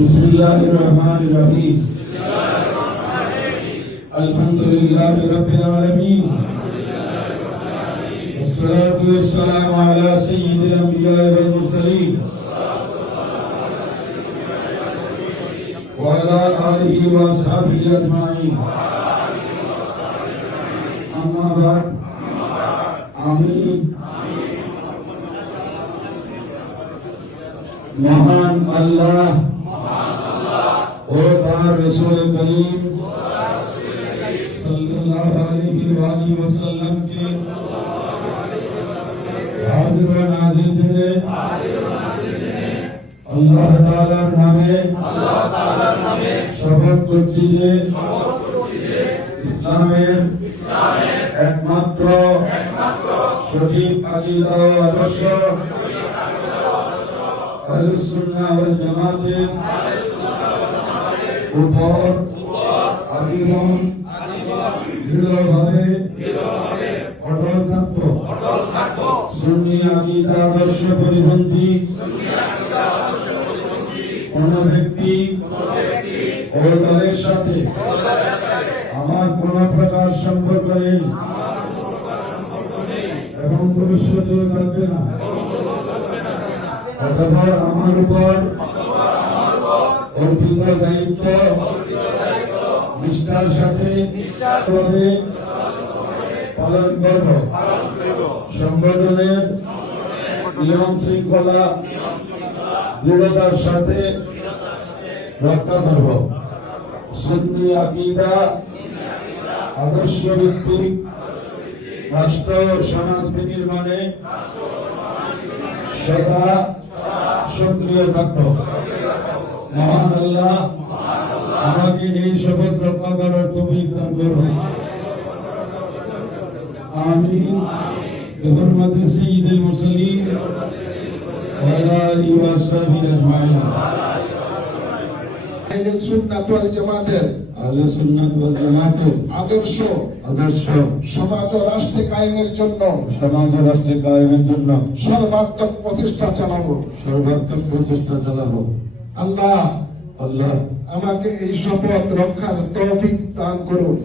بسم الله الرحمن الرحيم الحمد لله رب العالمين والصلاة والسلام على سيد الأنبياء والمرسلين وعلى آله وأصحابه أجمعين أما بعد آمين महान अल्लाह और तार रसूल करीम सल्लल्लाहु अलैहि वसल्लम के हाजिर व नाज़िर दिले अल्लाह ताआलार नामे शपथ করছি যে ইসলামের একমাত্র সঠিক আকীদা ও আদর্শ আহলুস সুন্নাহ ওয়াল জামাতের উপর আজীবন দৃঢ়ভাবে অটল থাকব। সুন্নি আকীদা আদর্শ পরিপন্থী কোন ব্যক্তি ও দলের সাথে আমার কোন প্রকার সম্পর্ক নেই এবং ভবিষ্যতেও থাকবে না। অতঃপর আমার উপর অর্পিত দায়িত্ব নিষ্ঠার সাথে পালন করব। সংগঠনের নিয়ম শৃঙ্খলা দৃঢ়তার সাথে রক্ষা করব। সুন্নি আকীদা আদর্শ ভিত্তিক রাষ্ট্র সমাজ বিনির্মাণে সদা সক্রিয় থাকব। মহান আল্লাহ আমাকে এই শপথ রক্ষা করার তৌফিক দান করুন। আমিন। বিহুরমাতি সাইয়্যিদুল মুরসালিন ওয়া আলা আলিহি ওয়া সাহবিহি আজমাইন। আহলুস সুন্নাত ওয়াল জামাতের আদর্শ সমাজ ও রাষ্ট্র কায়েমের জন্য সর্বাত্মক প্রচেষ্টা চালাবো। আল্লাহ আমাকে এই শপথ রক্ষার তৌফিক দান করুন।